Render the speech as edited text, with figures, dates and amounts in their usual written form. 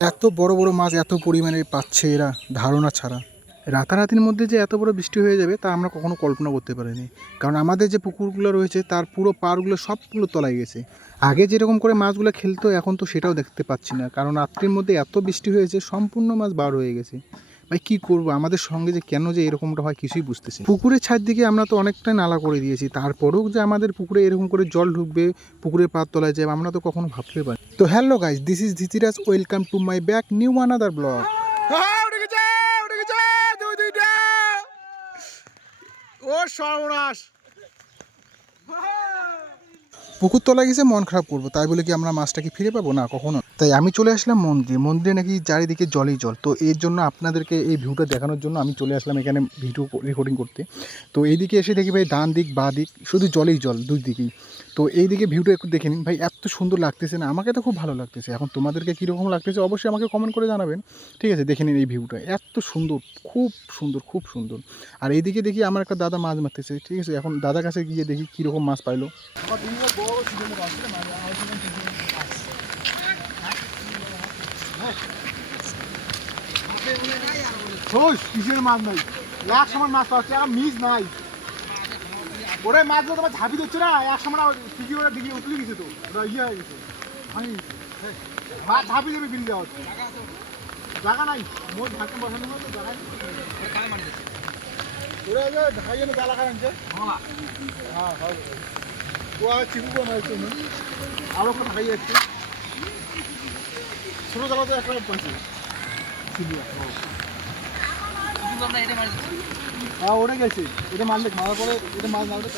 এত বড় বড় মাছ এত পরিমাণে পাচ্ছে এরা ধারণা ছাড়া। রাতারাতির মধ্যে যে এত বড় বৃষ্টি হয়ে যাবে তা আমরা কখনো কল্পনা করতে পারিনি। কারণ আমাদের যে পুকুরগুলো রয়েছে তার পুরো পাড়গুলো সবগুলো তলায় গেছে। আগে যেরকম করে মাছগুলো খেলতো এখন তো সেটাও দেখতে পাচ্ছি না, কারণ রাত্রির মধ্যে এত বৃষ্টি হয়েছে সম্পূর্ণ মাছ বার হয়ে গেছে। ভাই কী করবো, আমাদের সঙ্গে যে কেন যে এরকমটা হয় কিছুই বুঝতেছি। পুকুরের ছাদ দিকে আমরা তো অনেকটাই নালা করে দিয়েছি, তারপরেও যে আমাদের পুকুরে এরকম করে জল ঢুকবে, পুকুরের পাড় তলায় যাবে, আমরা তো কখনো ভাবতে পারি। তো hello guys, this is Dhritiraj, welcome to my back new another blog. ও সর্বনাশ, পুকুর তলা গেছে মন খারাপ করবো তাই বলে কি আমরা মাছটাকে ফিরে পাবো না কখনো। তাই আমি চলে আসলাম মন্দিরে নাকি চারিদিকে জলই জল। তো এর জন্য আপনাদেরকে এই ভিউটা দেখানোর জন্য আমি চলে আসলাম এখানে ভিডিও রেকর্ডিং করতে। তো এইদিকে এসে দেখি ভাই ডান দিক বা দিক শুধু জলেই জল, দুই দিকেই। তো এইদিকে ভিউটা একটু দেখে নিন ভাই, এত সুন্দর লাগতেছে না? আমাকে তো খুব ভালো লাগতেছে। এখন তোমাদেরকে কীরকম লাগতেছে অবশ্যই আমাকে কমেন্ট করে জানাবেন, ঠিক আছে? দেখে নিন এই ভিউটা, এত সুন্দর, খুব সুন্দর, খুব সুন্দর। আর এইদিকে দেখি আমার একটা দাদা মাছ মারতেছে, ঠিক আছে? এখন দাদার কাছে গিয়ে দেখি কীরকম মাছ পাইলো। কিসের মাছ নাই, এক সময় মাছ পাচ্ছে, মিস নাই। ওরে মাছগুলো তোমার ঝাঁপি দিচ্ছে না, এক সময় ঠিকই ওরা দিকে উঠলে গেছে, তো ওরা ইয়ে হয়ে গেছে, মাছ ঝাঁপি দেবে ফিরে যাওয়া হচ্ছে, জায়গা নাই। মোট ঝাঁকে বসানোর মতো জায়গা নেই। ওরা ঢাই এনে জ্বালা খাচ্ছে, হ্যাঁ ও চিকু মারছে, আরো ঢাকাই যাচ্ছে। ছোটো জ্বালা তো একটা পাচ্ছে, হ্যাঁ ওটা গেছে, এটা মারলে মারার পরে এটা মাছ মারবে।